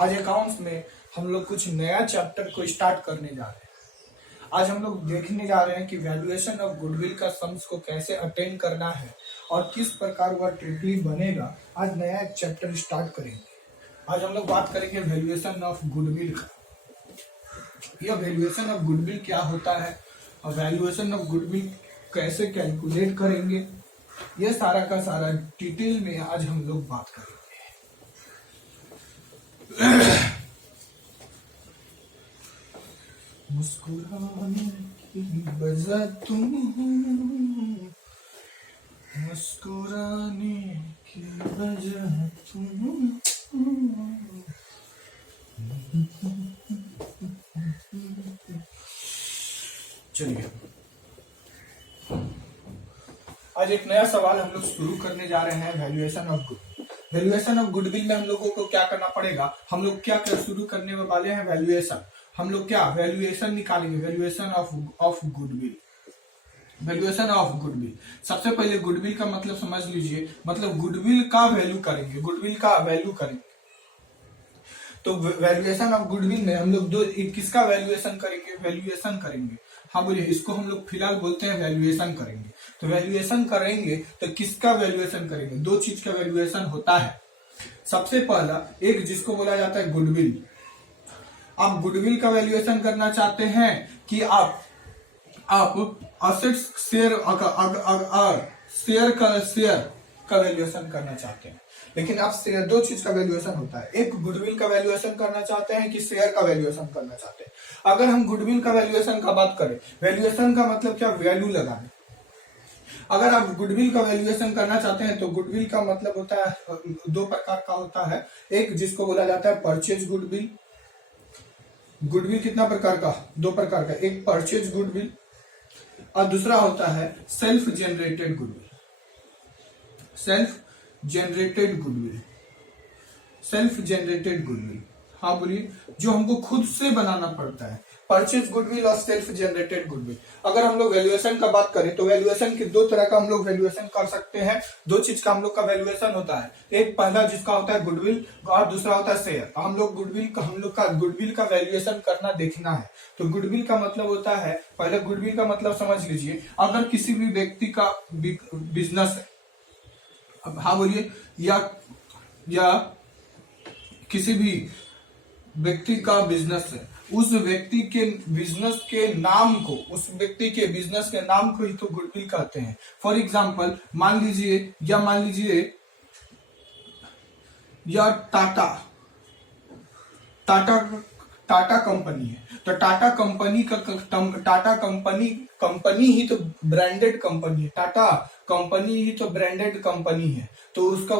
आज अकाउंट्स में हम लोग कुछ नया चैप्टर को स्टार्ट करने जा रहे हैं। आज हम लोग देखने जा रहे हैं कि वैल्यूएशन ऑफ गुडविल का सम्स को कैसे अटेंड करना है और किस प्रकार वह ट्रिपली बनेगा। आज नया एक चैप्टर स्टार्ट करेंगे। आज हम लोग बात करेंगे वैल्यूएशन ऑफ गुडविल का। यह वैल्यूएशन ऑफ गुडविल क्या होता है और वैल्यूएशन ऑफ गुडविल कैसे कैलकुलेट करेंगे, यह सारा का सारा डिटेल में आज हम लोग बात करेंगे। मुस्कुराने की वजह तुम हो, मुस्कुराने की वजह तुम हो। चलिए आज एक नया सवाल हम लोग शुरू करने जा रहे हैं। Valuation of goodwill. Valuation of goodwill में हम लोगों को क्या करना पड़ेगा, हम लोग क्या शुरू करने वाले हैं वैल्यूएशन। हम लोग क्या वैल्यूएशन निकालेंगे, valuation of goodwill. Valuation of goodwill, सबसे पहले गुडविल का मतलब समझ लीजिए, मतलब गुडविल का वैल्यू करेंगे, गुडविल का वैल्यू करेंगे। तो वैल्यूएशन ऑफ गुडविल में हम लोग किसका वैल्यूएशन करेंगे, वैल्यूएशन करेंगे। हाँ बोलिए, इसको हम लोग फिलहाल बोलते हैं वैल्यूएशन करेंगे। तो वैल्यूएशन करेंगे तो किसका वैल्यूएशन करेंगे, दो चीज का वैल्यूएशन होता है। सबसे पहला एक जिसको बोला जाता है गुडविल। आप गुडविल का वैल्यूएशन करना चाहते हैं कि आप असेट्स शेयर का वैल्यूएशन करना चाहते हैं। लेकिन आप शेयर, दो चीज का वैल्यूएशन होता है, एक गुडविल का वैल्यूएशन करना चाहते हैं कि शेयर का वैल्यूएशन करना चाहते हैं। अगर हम गुडविल का वैल्यूएशन का बात करें, वैल्यूएशन का मतलब क्या, वैल्यू लगाने। अगर आप गुडविल का वैल्यूएशन करना चाहते हैं तो गुडविल का मतलब होता है, दो प्रकार का होता है। एक जिसको बोला जाता है परचेज गुडविल। गुडविल कितना प्रकार का, दो प्रकार का, एक परचेज गुडविल और दूसरा होता है self generated goodwill. Self generated goodwill, self generated goodwill, हाँ बोलिए, जो हमको खुद से बनाना पड़ता है। परचेज गुडविल और सेल्फ जनरेटेड गुडविल। अगर हम लोग वैल्यूएशन का बात करें तो वैल्यूएशन के दो तरह का हम लोग वैल्यूएशन कर सकते हैं। दो चीज का हम लोग का वैल्यूएशन होता है, एक पहला जिसका होता है गुडविल और दूसरा होता है शेयर। हम लोग गुडविल का वैल्यूएशन करना देखना है। तो गुडविल का मतलब होता है, पहले गुडविल का मतलब समझ लीजिए, अगर किसी भी व्यक्ति का बिजनेस है, अब हाँ बोलिए, या किसी भी व्यक्ति का बिजनेस है, उस व्यक्ति के बिजनेस के नाम को, उस व्यक्ति के बिजनेस के नाम को ही तो गुडविल कहते हैं। फॉर एग्जाम्पल मान लीजिए या टाटा कंपनी है, तो टाटा कंपनी ही तो ब्रांडेड कंपनी है, टाटा कंपनी ही तो ब्रांडेड कंपनी है। तो उसका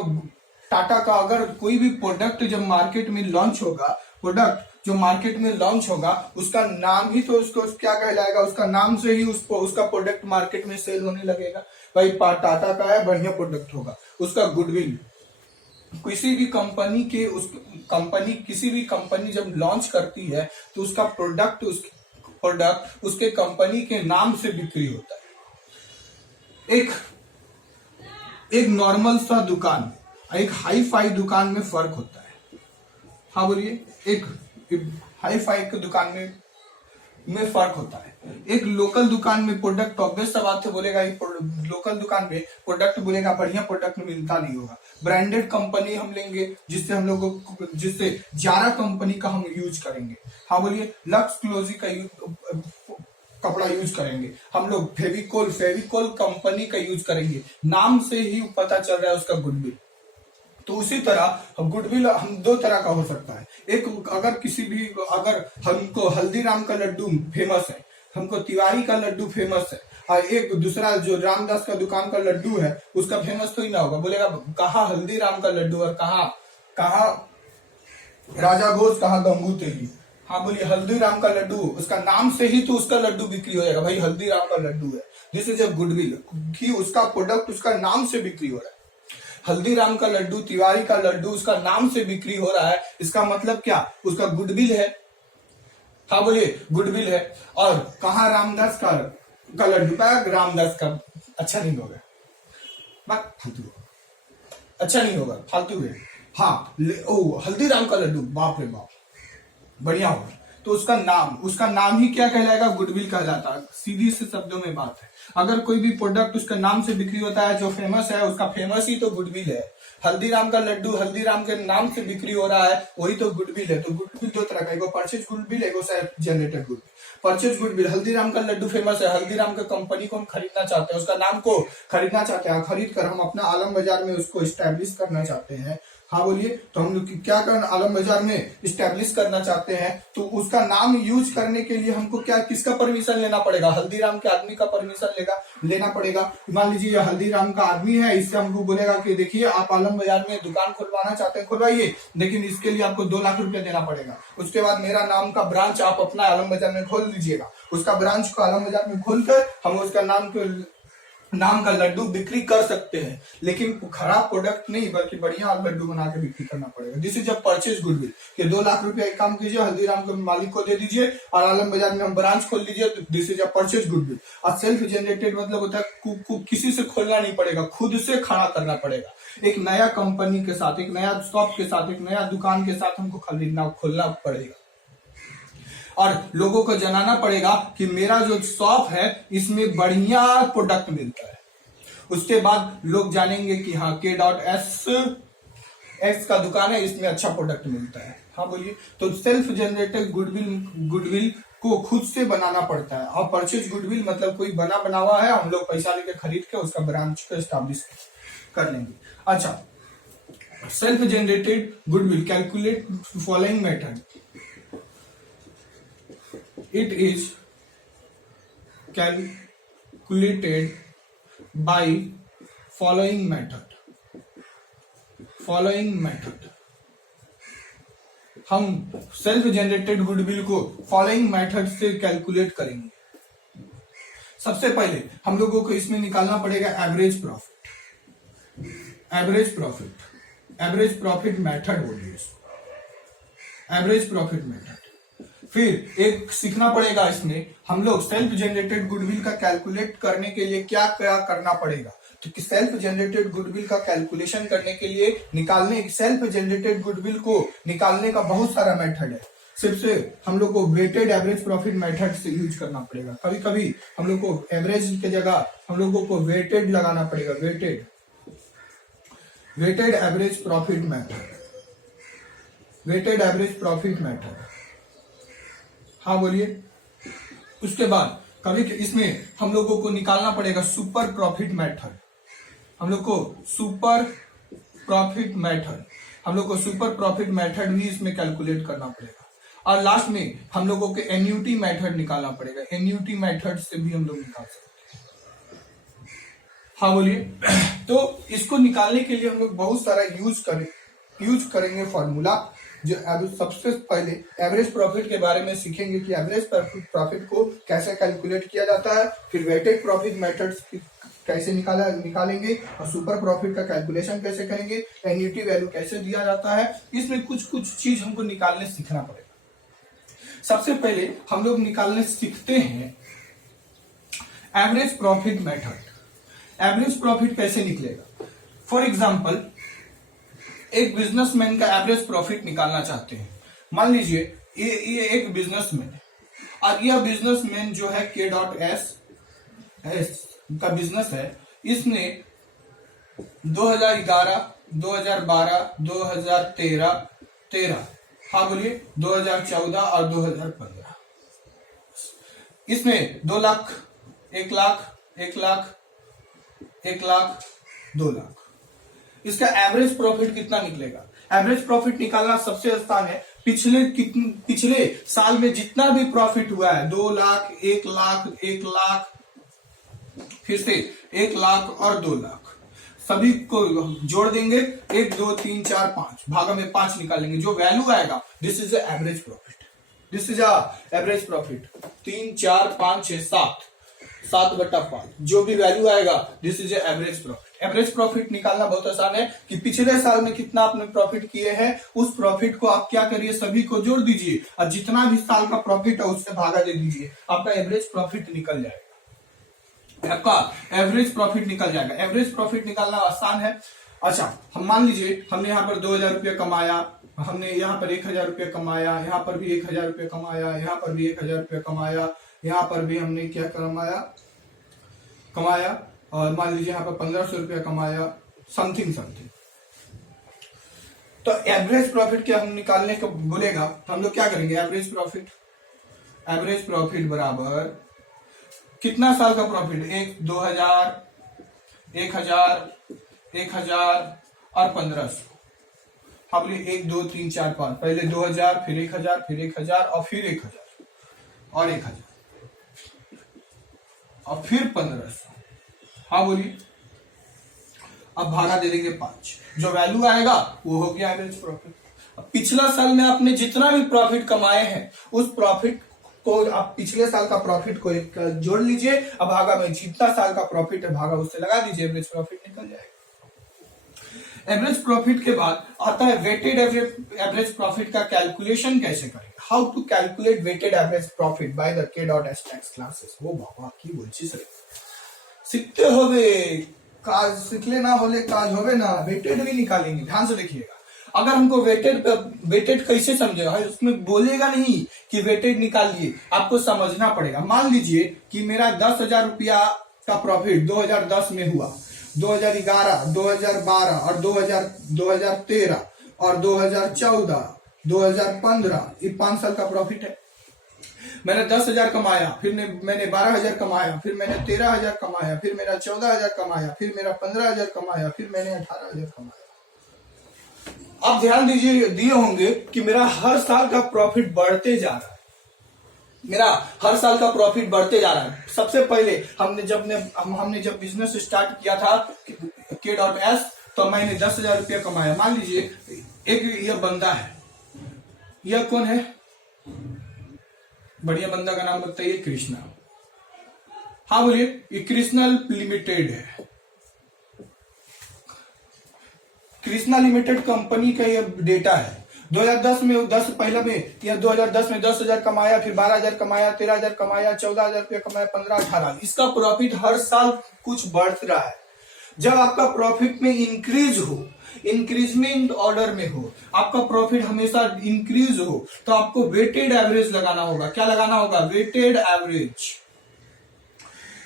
टाटा का अगर कोई भी प्रोडक्ट जब मार्केट में लॉन्च होगा, प्रोडक्ट जो मार्केट में लॉन्च होगा, उसका नाम ही तो उसको क्या कहलाएगा, उसका नाम से ही उसका प्रोडक्ट मार्केट में सेल होने लगेगा। भाई टाटा का है, बढ़िया प्रोडक्ट होगा। उसका गुडविल, किसी भी कंपनी जब लॉन्च करती है तो उसका प्रोडक्ट उसके कंपनी के नाम से बिक्री होता है। एक नॉर्मल सा दुकान, एक हाई फाई दुकान में फर्क होता है। हाँ बोलिए, एक हाई फाई के दुकान में फर्क होता है। एक लोकल दुकान में प्रोडक्ट, ऑब्वियस सा बात है, बोलेगा लोकल दुकान में प्रोडक्ट बोलेगा बढ़िया प्रोडक्ट मिलता नहीं होगा। ब्रांडेड कंपनी हम लेंगे जिससे जारा कंपनी का हम यूज करेंगे। हाँ बोलिए, लक्स क्लोजी का कपड़ा यूज करेंगे हम लोग, फेविकोल कंपनी का यूज करेंगे। नाम से ही पता चल रहा है उसका गुडविल। तो उसी तरह गुडविल हम दो तरह का हो सकता है। एक, अगर हमको हल्दीराम का लड्डू फेमस है, हमको तिवारी का लड्डू फेमस है, और एक दूसरा जो रामदास का दुकान का लड्डू है उसका फेमस तो ही ना होगा। बोलेगा कहाँ हल्दीराम का लड्डू और कहाँ राजा भोज, कहाँ गंगू तेली। हाँ बोलिए, हल्दीराम का लड्डू, उसका नाम से ही तो उसका लड्डू बिक्री हो जाएगा। भाई हल्दीराम का लड्डू है, दिस इज अ गुडविल, कि उसका प्रोडक्ट उसका नाम से बिक्री हो रहा है। हल्दीराम का लड्डू, तिवारी का लड्डू, उसका नाम से बिक्री हो रहा है, इसका मतलब क्या, उसका गुडविल है। हाँ बोलिए, गुडविल है। और कहाँ रामदास का लड्डू, रामदास का अच्छा नहीं होगा, फालतू, अच्छा नहीं होगा, फालतू है। हाँ, हल्दीराम का लड्डू, बाप रे बाप, बढ़िया होगा। तो उसका नाम ही क्या कहलाएगा? गुडविल कहलाता है। सीधी से शब्दों में बात है, अगर कोई भी प्रोडक्ट उसका नाम से बिक्री होता है, जो फेमस है, उसका फेमस ही तो गुडविल है। हल्दीराम का लड्डू हल्दीराम के नाम से बिक्री हो रहा है, वही तो गुडविल है। तो गुडविल दो तरह का, एक परचेज गुडविल, एक self generated goodwill. Purchase goodwill, Haldiram का लड्डू फेमस है, हल्दीराम के कंपनी को हम खरीदना चाहते हैं, उसका नाम को खरीदना चाहते हैं, खरीद कर हम अपना आलम बाजार में उसको स्टैब्लिश करना चाहते हैं। हाँ बोलिए। तो हम लोग क्या करना, आलम बाजार में स्टैब्लिश करना चाहते हैं, तो उसका नाम यूज करने के लिए हमको क्या, किसका परमिशन लेना पड़ेगा? हल्दीराम के आदमी का परमिशन लेना पड़ेगा। मान लीजिए हल्दीराम का आदमी है, इससे हमको बोलेगा कि देखिए आप आलम बाजार में दुकान खुलवाना चाहते हैं, खुलवाइए, लेकिन इसके लिए आपको 2 लाख रुपया देना पड़ेगा। उसके बाद मेरा नाम का ब्रांच आप अपना आलम बाजार में खोल लीजिएगा। उसका ब्रांच को आलम बाजार में खोलकर हम उसका नाम का लड्डू बिक्री कर सकते हैं, लेकिन खराब प्रोडक्ट नहीं, बल्कि बढ़िया लड्डू बना के बिक्री करना पड़ेगा। This is a purchase goodwill, कि 2 लाख रुपया एक काम कीजिए, हल्दीराम के मालिक को दे दीजिए और आलम बाजार में हम ब्रांच खोल लीजिए। This is a purchase goodwill. और सेल्फ जनरेटेड मतलब होता है किसी से खोलना नहीं पड़ेगा, खुद से खड़ा करना पड़ेगा। एक नया कंपनी के साथ, एक नया शॉप के साथ, एक नया दुकान के साथ हमको खोलना पड़ेगा और लोगों को जनाना पड़ेगा कि मेरा जो शॉप है इसमें बढ़िया प्रोडक्ट मिलता है। उसके बाद लोग जानेंगे कि हाँ K.S का दुकान है, इसमें अच्छा प्रोडक्ट मिलता है। हाँ बोलिए। तो सेल्फ जनरेटेड गुडविल को खुद से बनाना पड़ता है, और परचेज गुडविल मतलब कोई बना हुआ है, हम लोग पैसा लेके खरीद के उसका ब्रांच को एस्टैब्लिश कर लेंगे। अच्छा, self generated goodwill calculate following method. It is calculated by following method. हम सेल्फ जनरेटेड गुडविल को फॉलोइंग मेथड से कैलकुलेट करेंगे। सबसे पहले हम लोगों को इसमें निकालना पड़ेगा एवरेज प्रॉफिट मेथड बोलिए इसको, एवरेज प्रॉफिट मेथड। फिर एक सीखना पड़ेगा, इसमें हम लोग सेल्फ जनरेटेड गुडविल का कैलकुलेट करने के लिए क्या क्या करना पड़ेगा। तो सेल्फ जनरेटेड गुडविल का कैलकुलेशन करने के लिए सेल्फ जनरेटेड गुडविल को निकालने का बहुत सारा मेथड है। सिर्फ हम लोग को वेटेड एवरेज प्रॉफिट मेथड से यूज करना पड़ेगा। कभी कभी हम लोग को एवरेज की जगह हम लोगों को वेटेड लगाना पड़ेगा, वेटेड एवरेज प्रॉफिट मेथड। हाँ बोलिए। उसके बाद कभी इसमें हम लोगों को निकालना पड़ेगा सुपर प्रॉफिट मेथड। हम लोग को सुपर प्रॉफिट मेथड भी इसमें कैलकुलेट करना पड़ेगा। और लास्ट में हम लोगों को एन्युटी मेथड निकालना पड़ेगा। एन्युटी मेथड से भी हम लोग निकाल सकते हैं। हाँ बोलिए। तो इसको निकालने के लिए हम लोग बहुत सारा यूज करेंगे फॉर्मूला। जो सबसे पहले एवरेज प्रॉफिट के बारे में सीखेंगे कि एवरेज प्रॉफिट को कैसे कैलकुलेट किया जाता है, फिर वेटेड प्रॉफिट मेथड्स कैसे निकालेंगे, और सुपर प्रॉफिट का कैलकुलेशन कैसे करेंगे, एन्युटी वैल्यू कैसे दिया जाता है। इसमें कुछ चीज हमको निकालने सीखना पड़ेगा। सबसे पहले हम लोग निकालने सीखते हैं average profit method. Average profit कैसे निकलेगा? फॉर एग्जाम्पल, एक बिजनेसमैन का एवरेज प्रॉफिट निकालना चाहते हैं। मान लीजिए ये एक बिजनेसमैन है, और यह बिजनेसमैन जो है K.S का बिजनेस है। इसने 2011, 2012, 2013, हाँ बोलिए, 2014 और 2015, इसमें 2 लाख, 1 लाख, 1 लाख, 1 लाख, 2 लाख, इसका एवरेज प्रॉफिट कितना निकलेगा? एवरेज प्रॉफिट निकालना सबसे आसान है। पिछले साल में जितना भी प्रॉफिट हुआ है, 2 लाख, 1 लाख, 1 लाख, फिर से 1 लाख और 2 लाख, सभी को जोड़ देंगे। 1, 2, 3, 4, 5 भागा में 5 निकालेंगे, जो वैल्यू आएगा दिस इज एवरेज प्रॉफिट। 3, 4, 5, 6, 7/5 जो भी वैल्यू आएगा this is average profit. Average profit निकालना बहुत आसान है कि पिछले साल में कितना आपने प्रॉफिट किए हैं, उस प्रॉफिट को आप क्या करिए, सभी को जोड़ दीजिए, और जितना भी साल का प्रॉफिट है उससे भागा दे दीजिए, आपका एवरेज प्रॉफिट निकल जाएगा। आपका एवरेज प्रॉफिट निकल जाएगा। एवरेज प्रॉफिट निकालना आसान है। अच्छा, हम मान लीजिए हमने यहाँ पर 2000 रुपया कमाया, हमने यहाँ पर 1000 रुपया कमाया, यहाँ पर भी 1000 रुपया कमाया, यहाँ पर भी 1000 रुपया कमाया, यहाँ पर भी हमने क्या कमाया, और मान लीजिए यहाँ पर 1500 रुपया कमाया, समथिंग समथिंग। तो एवरेज प्रॉफिट क्या हम निकालने को बोलेगा तो हम लोग क्या करेंगे, एवरेज प्रॉफिट बराबर कितना साल का प्रॉफिट, 2000, 1000, 1000 और 1500। अब 1 2 3 4 5, पहले 2000, फिर 1000, फिर 1000 और फिर 1000 और 1000 और फिर 1500। हाँ बोलिए। अब भागा दे देंगे 5, जो वैल्यू आएगा वो हो गया एवरेज प्रॉफिट। अब पिछला साल में आपने जितना भी प्रॉफिट कमाए हैं उस प्रॉफिट को आप पिछले साल का प्रॉफिट को एक जोड़ लीजिए, अब भागा में जितना साल का प्रॉफिट है भागा उससे लगा दीजिए, एवरेज प्रॉफिट निकल जाएगा। एवरेज प्रॉफिट के बाद आता है वेटेड एवरेज प्रॉफिट का कैलकुलेशन कैसे करें, how to calculate weighted average profit by the K.S classes. वो बाबा की बोलছি सर सीखते होवे, काज सीखले ना होले काज होवे ना, वेटेड भी निकालेंगे, ध्यान से देखिएगा। अगर हमको वेटेड कैसे समझेगा, उसमें बोलेगा नहीं कि वेटेड निकालिए, आपको समझना पड़ेगा। मान लीजिए कि मेरा 10,000 रुपया का प्रॉफिट 2010 में हुआ, 2011, 2012 और 2013 और 2014, 2015, ये 5 साल का प्रॉफिट है। मैंने 10,000 कमाया, फिर मैंने 12,000 कमाया, फिर मैंने 13,000 कमाया, फिर मेरा 14,000 कमाया, फिर मेरा 15,000 कमाया, फिर मैंने 18,000 कमाया। आप ध्यान दिए होंगे कि मेरा हर साल का प्रॉफिट बढ़ते जा रहा है, मेरा हर साल का प्रॉफिट बढ़ते जा रहा है। सबसे पहले हमने जब बिजनेस स्टार्ट किया था K.S, तो मैंने 10,000 रुपया कमाया। मान लीजिए एक यह बंदा है, यह कौन है, बढ़िया बंदा का नाम बताइए, कृष्णा। हाँ बोलिए, ये कृष्णा लिमिटेड है, कृष्णा लिमिटेड कंपनी का ये डेटा है। 2010 में 2010 में 10,000 कमाया, फिर 12,000 कमाया, 13,000 कमाया, 14,000 रुपया कमाया, 15, 18। इसका प्रॉफिट हर साल कुछ बढ़ रहा है। जब आपका प्रॉफिट में इंक्रीज हो, इंक्रीजमेंट ऑर्डर में हो, आपका प्रॉफिट हमेशा इंक्रीज हो, तो आपको वेटेड एवरेज लगाना होगा। क्या लगाना होगा, वेटेड एवरेज।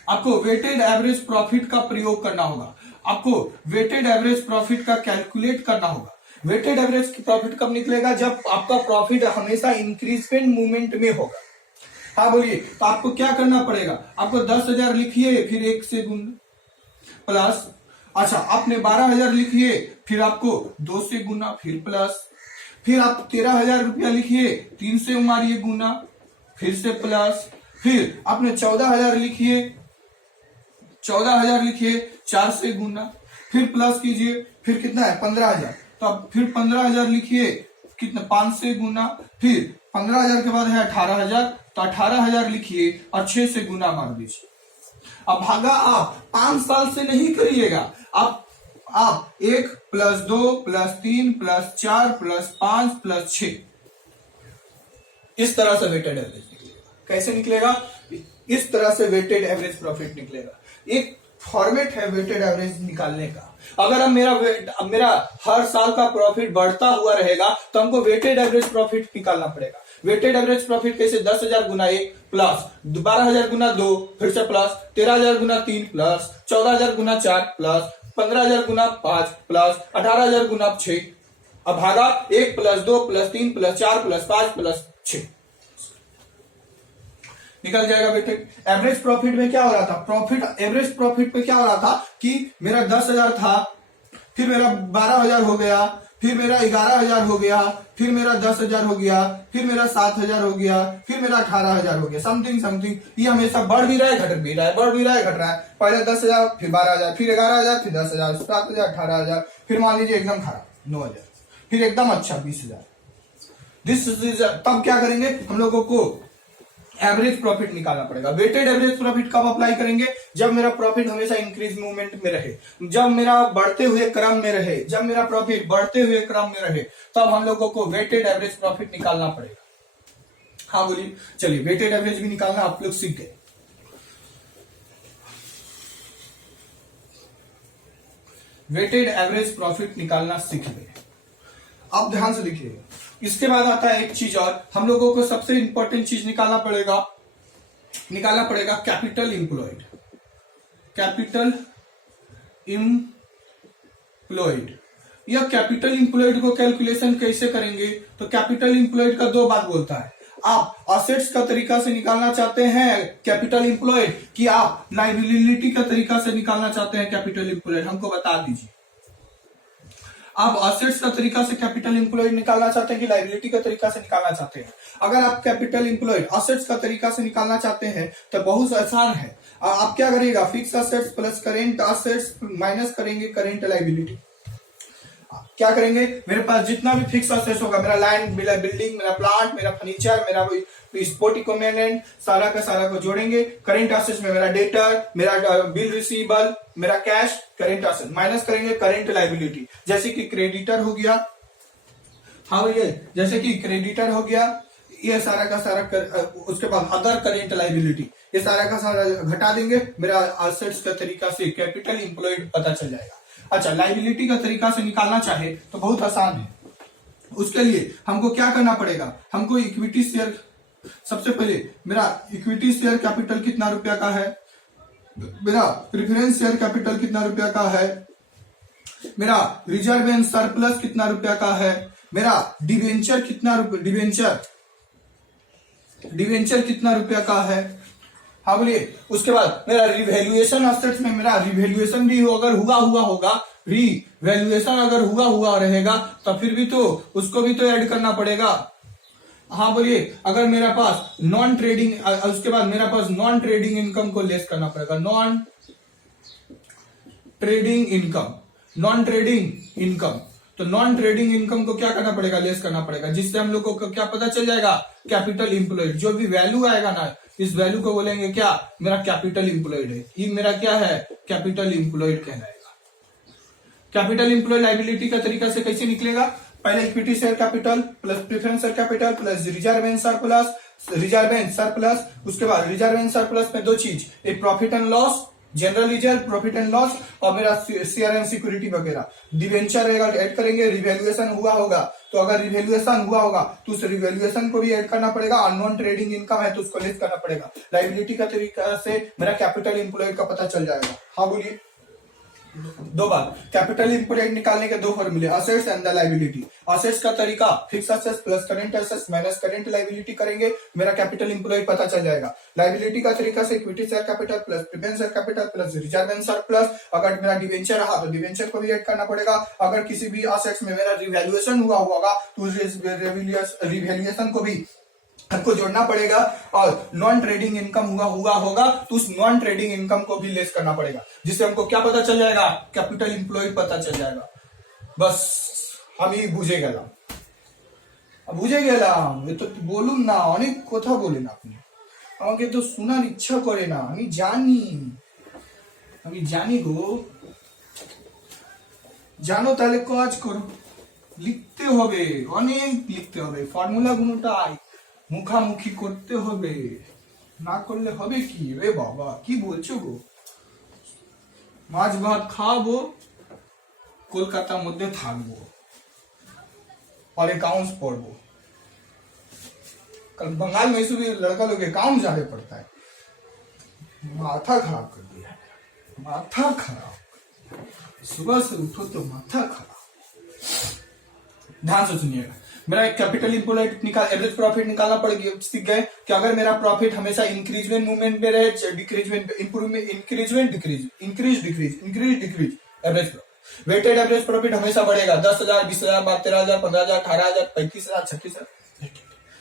आपको वेटेड एवरेज प्रॉफिट का प्रयोग करना होगा, आपको वेटेड एवरेज प्रॉफिट का कैलकुलेट करना होगा। वेटेड एवरेज प्रॉफिट कब निकलेगा, जब आपका प्रॉफिट हमेशा इंक्रीजमेंट मूवमेंट में होगा। हाँ बोलिए, तो आपको क्या करना पड़ेगा, आपको 10,000 लिखिए, फिर 1 से गुण प्लस, अच्छा आपने 12,000 लिखिए, फिर आपको 2 से गुना, फिर प्लस, फिर आप 13,000 रुपया लिखिए, 3 से मारिए गुना, फिर से प्लस, फिर आपने 14,000 लिखिए, 14,000 लिखिए, 4 से गुना, फिर प्लस कीजिए, फिर कितना है 15,000, तो अब फिर 15,000 लिखिए, कितना 5 से गुना, फिर 15,000 के बाद है 18,000, तो 18,000 लिखिए और 6 से गुना मार दीजिए। अब भागा आप 5 साल से नहीं करिएगा, आप 1 + 2 + 3 + 4 + 5 + 6, इस तरह से वेटेड एवरेज निकलेगा। कैसे निकलेगा, इस तरह से वेटेड एवरेज प्रॉफिट निकलेगा। एक फॉर्मेट है वेटेड एवरेज निकालने का। अगर हम मेरा हर साल का प्रॉफिट बढ़ता हुआ रहेगा तो हमको वेटेड एवरेज प्रॉफिट निकालना पड़ेगा। वेटेड एवरेज प्रॉफिट कैसे, 10,000 गुना 1 प्लस 12,000 गुना 2, फिर से प्लस 13,000 गुना 3 प्लस 14,000 गुना 4 प्लस 15,000 गुना 5 प्लस 18,000 गुना 6। अब भागा 1 + 2 + 3 + 4 + 5 + 6 निकल जाएगा वेटेड। एवरेज प्रॉफिट में क्या हो रहा था, एवरेज प्रॉफिट में क्या हो रहा था कि मेरा 10,000 था, फिर मेरा 12,000 हो गया, फिर मेरा 11,000 हो गया, फिर मेरा 10,000 हो गया, फिर मेरा 7,000 हो गया, फिर मेरा 18,000 हो गया, समथिंग। ये हमेशा बढ़ भी रहा है, घट भी रहा है, बढ़ भी रहा है, घट रहा है। पहले 10,000, फिर 12,000, फिर 11,000, फिर 10,000, 7,000, 18,000, फिर मान लीजिए एकदम खराब 9,000, फिर एकदम अच्छा 20,000। तब क्या करेंगे, हम लोगों को एवरेज प्रॉफिट निकालना पड़ेगा। वेटेड एवरेज प्रॉफिट कब अप्लाई करेंगे, जब मेरा प्रॉफिट हमेशा इंक्रीज मूवमेंट में रहे, जब मेरा बढ़ते हुए क्रम में रहे, जब मेरा प्रॉफिट बढ़ते हुए क्रम में रहे, तब हम लोगों को वेटेड एवरेज प्रॉफिट निकालना पड़ेगा। हाँ बोलिए, चलिए वेटेड एवरेज भी निकालना आप लोग सीख गए। वेटेड एवरेज प्रॉफिट निकालना सीख ले। अब ध्यान से देखिए, इसके बाद आता है एक चीज और, हम लोगों को सबसे इंपॉर्टेंट चीज निकालना पड़ेगा कैपिटल इंप्लॉयड। कैपिटल इंप्लॉयड, यह कैपिटल इंप्लॉयड को कैलकुलेशन कैसे करेंगे? तो कैपिटल इंप्लॉयड का दो बात बोलता है, आप असेट्स का तरीका से निकालना चाहते हैं कैपिटल इंप्लॉयड, कि आप लायबिलिटी का तरीका से निकालना चाहते हैं कैपिटल इंप्लॉयड, हमको बता दीजिए। आप असेट्स का तरीका से कैपिटल इंप्लॉयड निकालना चाहते हैं कि लायबिलिटी का तरीका से निकालना चाहते हैं? अगर आप कैपिटल इंप्लॉयड असेट्स का तरीका से निकालना चाहते हैं तो बहुत आसान है। आप क्या करिएगा, fix assets plus current assets minus करेंगे करेंट लायबिलिटी। क्या करेंगे, मेरे पास जितना भी फिक्स असेट्स होगा, मेरा लैंड, मेरा बिल्डिंग, मेरा प्लांट, मेरा फर्नीचर, मेरा स्पोर्ट इक्विपमेंट, सारा का सारा को जोड़ेंगे। करेंट असेट्स में मेरा डेटर, मेरा बिल रिसीवेबल, मेरा कैश, करेंट असेट माइनस करेंगे करेंट लायबिलिटी। जैसे कि क्रेडिटर हो गया, हाँ भैया, जैसे कि क्रेडिटर हो गया, ये सारा का सारा उसके बाद अदर करेंट लायबिलिटी, ये सारा का सारा घटा देंगे, मेरा असेट्स का तरीका से कैपिटल इंप्लॉयड पता चल जाएगा। अच्छा, लायबिलिटी का तरीका से निकालना चाहे तो बहुत आसान है। उसके लिए हमको क्या करना पड़ेगा, हमको इक्विटी शेयर, सबसे पहले मेरा इक्विटी शेयर कैपिटल कितना रुपया का है, मेरा प्रेफरेंस शेयर कैपिटल कितना रुपया का है, मेरा रिजर्व एंड सरप्लस कितना रुपया का है, मेरा डिवेंचर कितना रुपया, डिवेंचर कितना रुपया का है, हाँ बोलिए। उसके बाद मेरा रिवैल्यूएशन असेट्स में मेरा रिवैल्यूएशन भी अगर हुआ होगा, रिवैल्यूएशन अगर हुआ रहेगा तो फिर भी तो उसको भी तो ऐड करना पड़ेगा। हाँ बोलिए, अगर मेरा पास नॉन ट्रेडिंग, उसके बाद मेरा पास नॉन ट्रेडिंग इनकम को लेस करना पड़ेगा, नॉन ट्रेडिंग इनकम। तो नॉन ट्रेडिंग इनकम को क्या करना पड़ेगा, लेस करना पड़ेगा, जिससे हम लोगों को क्या पता चल जाएगा, कैपिटल इंप्लॉयड। जो भी वैल्यू आएगा ना, इस वैल्यू को बोलेंगे क्या, मेरा कैपिटल इंप्लॉयड है, ये मेरा क्या है, कैपिटल इंप्लॉयड कहलाएगा। कैपिटल इंप्लॉयड लायबिलिटी का तरीका से कैसे निकलेगा, पहले equity share capital plus preference share capital plus reserve and surplus. उसके बाद रिजर्व एंड सरप्लस में दो चीज, एक profit and loss, general reserve profit and loss, और मेरा शेयर एंड सिक्योरिटी वगैरह। डिवेंचर ऐड करेंगे, रिवैल्यूएशन हुआ होगा, तो अगर रिवैल्यूएशन हुआ होगा तो उस रिवैल्यूएशन को भी ऐड करना पड़ेगा, और नॉन ट्रेडिंग इनकम है तो उसको लेस करना पड़ेगा। लायबिलिटी का तरीका से मेरा कैपिटल इंप्लॉयड का पता चल जाएगा। हाँ बोलिए, दो बात, कैपिटल इंप्लॉयड निकालने के दो फॉर्मूले, assets and the liability. Assets का तरीका fix assets plus current assets minus current liability करेंगे, मेरा कैपिटल इंप्लॉयड पता चल जाएगा। लायबिलिटी का तरीका से equity share capital plus preference share capital plus reserve and surplus. अगर मेरा डिवेंचर रहा तो डिवेंचर को भी ऐड करना पड़ेगा। अगर किसी भी असेट्स में मेरा रिवैल्यूएशन हुआ होगा तो रिवैल्यूएशन को भी हमको जोड़ना पड़ेगा, और नॉन ट्रेडिंग इनकम हुआ होगा तो उस नॉन ट्रेडिंग इनकम को भी लेस करना पड़ेगा, जिससे हमको क्या पता चल जाएगा, कैपिटल इंप्लॉयड पता चल जाएगा। बस हम ही बुझे गেলাম, ये तो বলুন না, অনেক কথা বলেন আপনি, আমাকে তো শোনার ইচ্ছা করে না, আমি জানি গো। জানো তাহলে কাজ করো, লিখতে হবে, অনেক লিখতে হবে, ফর্মুলা গুলোটা মুখামুখি করতে হবে, না করলে হবে কি রে বাবা, কি বলছো গো। মাছ ভাত খাবো, কলকাতার মধ্যে থাকবো, और अकाउंट्स पढ़बो। कल बंगाल में से भी लड़का लोग अकाउंट ज्यादा पढ़ता है, माथा खराब कर दिया, माथा खराब, सुबह से उठो तो माथा खराब। ध्यान से सुनिएगा, मेरा कैपिटल इंप्लॉयड एवरेज प्रॉफिट निकालना पड़ेगा। सीख गए कि अगर मेरा प्रॉफिट हमेशा इंक्रीजमेंट मूवमेंट में रहे, decreasement improvement, increase decrease average weighted average profit हमेशा बढ़ेगा, 10,000 20,000 13,000 15,000 18,000 35,000 36,000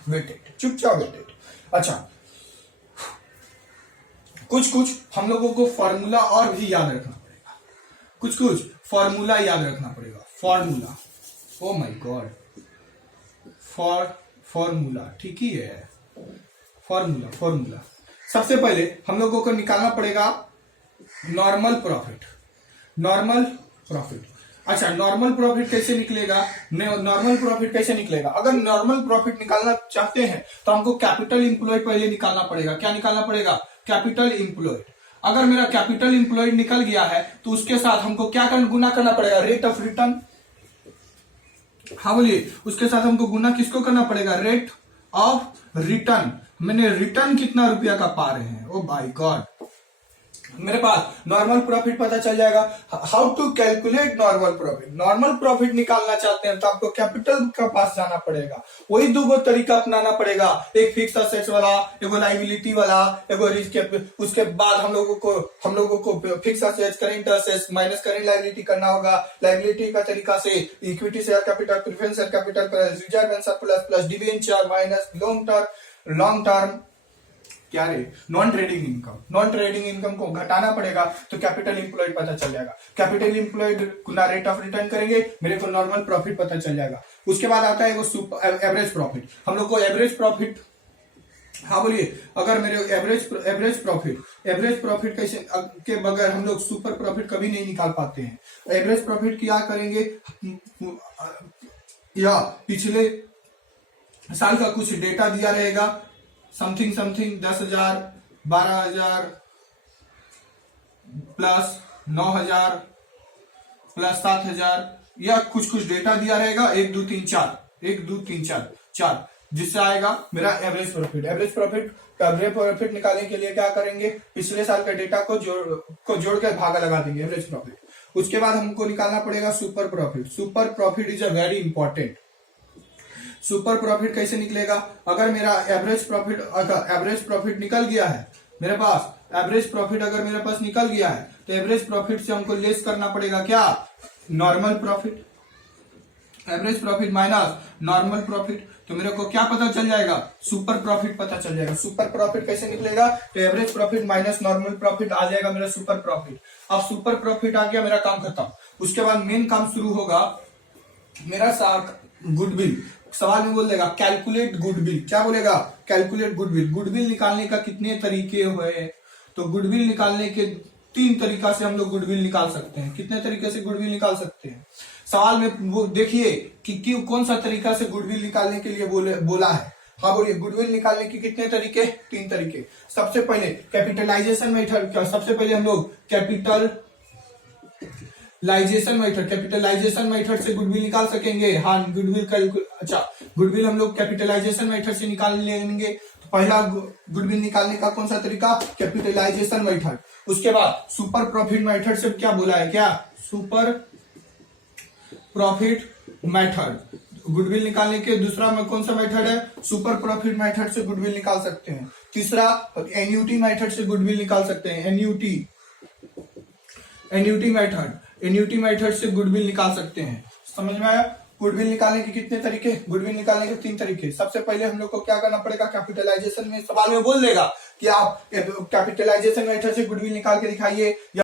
वेटेड, चुपचाप वेटेड। अच्छा, कुछ हम लोगों को फॉर्मूला और भी याद रखना पड़ेगा, कुछ फॉर्मूला याद रखना पड़ेगा। Formula, oh my God, formula ठीक ही है, फॉर्मूला। सबसे पहले हम लोगों को निकालना पड़ेगा नॉर्मल प्रॉफिट। अच्छा, नॉर्मल प्रॉफिट कैसे निकलेगा, अगर नॉर्मल प्रॉफिट निकालना चाहते हैं तो हमको कैपिटल इंप्लॉयड पहले निकालना पड़ेगा। क्या निकालना पड़ेगा, कैपिटल इंप्लॉयड। अगर मेरा कैपिटल इंप्लॉयड निकल गया है तो उसके साथ हमको क्या गुना करना पड़ेगा, रेट ऑफ रिटर्न। हाँ बोलिए, उसके साथ हमको गुना किसको करना पड़ेगा, रेट ऑफ रिटर्न। मैंने रिटर्न कितना रुपया का पा रहे हैं, ओ बाय गॉड। मेरे पास नॉर्मल प्रॉफिट पता चल जाएगा। How to calculate normal profit. Normal profit निकालना चाहते हैं तो आपको कैपिटल के पास जाना पड़ेगा। वही दो तरीका अपनाना पड़ेगा, एक फिक्स असेट्स वाला, एक लाइबिलिटी वाला, एक रिस्क। उसके बाद हम लोगों को fix assets, current assets minus current liability करना होगा। लाइबिलिटी का तरीका से equity share capital, preference share capital plus reserve and surplus plus debenture minus long term क्या रे, non trading income. Non trading income को घटाना पड़ेगा तो कैपिटल इंप्लॉयड पता चल जाएगा। Capital employed Guna rate of return करेंगे, मेरे को नॉर्मल प्रॉफिट पता चल जाएगा। उसके बाद आता है वो एवरेज प्रॉफिट। हम लोग को एवरेज प्रॉफिट, हाँ बोलिए, अगर मेरे एवरेज प्रॉफिट कैसे के बगैर हम लोग सुपर प्रॉफिट कभी नहीं निकाल पाते हैं। एवरेज प्रॉफिट क्या करेंगे, या पिछले साल का कुछ डेटा दिया रहेगा, समथिंग 10,000, 12,000 प्लस 9,000 प्लस 7,000, या कुछ डेटा दिया रहेगा 1 2 3 4, जिससे आएगा मेरा एवरेज प्रॉफिट। एवरेज प्रॉफिट निकालने के लिए क्या करेंगे, पिछले साल का डेटा को जोड़ कर भागा लगा देंगे, एवरेज प्रॉफिट। उसके बाद हमको निकालना पड़ेगा super profit. Super profit is a very important. Super profit कैसे निकलेगा, अगर मेरा एवरेज प्रॉफिट निकल गया है, मेरे पास एवरेज प्रॉफिट अगर मेरे पास निकल गया है तो एवरेज प्रॉफिट से हमको लेस करना पड़ेगा क्या, normal profit. Average profit minus normal profit, तो मेरे को क्या पता चल जाएगा, सुपर प्रॉफिट पता चल जाएगा। सुपर प्रॉफिट कैसे निकलेगा, तो average profit minus normal profit आ जाएगा मेरा सुपर प्रॉफिट। अब सुपर प्रॉफिट आ गया, मेरा काम खत्म। उसके बाद मेन काम शुरू होगा मेरा गुडविल। सवाल में बोल देगा कैलकुलेट गुडविल। क्या बोलेगा, कैलकुलेट गुडविल। गुडविल निकालने का कितने तरीके हुए, तो गुडविल निकालने के 3 तरीका से हम लोग गुडविल निकाल सकते हैं। कितने तरीके से गुडविल निकाल सकते हैं, सवाल में वो देखिए कि कौन सा तरीका से गुडविल निकालने के लिए बोला है। हाँ बोलिए, गुडविल निकालने के कितने तरीके, 3 तरीके। सबसे पहले कैपिटलाइजेशन मेथड। सबसे पहले हम लोग कैपिटलाइजेशन मेथड से गुडविल निकाल सकेंगे। हाँ, गुडविल हम लोग कैपिटलाइजेशन मेथड से निकाल लेंगे। तो पहला गुडविल निकालने का कौन सा तरीका, कैपिटलाइजेशन मेथड। उसके बाद सुपर प्रॉफिट मेथड से क्या बोला है, क्या सुपर प्रॉफिट मेथड। गुडविल निकालने के दूसरा में कौन सा मेथड है, सुपर प्रॉफिट मेथड से गुडविल निकाल सकते हैं। तीसरा एन्यूटी मेथड से गुडविल निकाल सकते हैं। एन्यूटी मेथड से गुडविल निकाल सकते हैं। समझ में आया। गुडविल निकालने के कितने तरीके, गुडविल निकालने के 3 तरीके। सबसे पहले हम लोग को क्या करना पड़ेगा, कैपिटलाइजेशन में सवाल में बोल देगा कि आप कैपिटलाइजेशन मेथड से गुडविल निकाल के दिखाइए।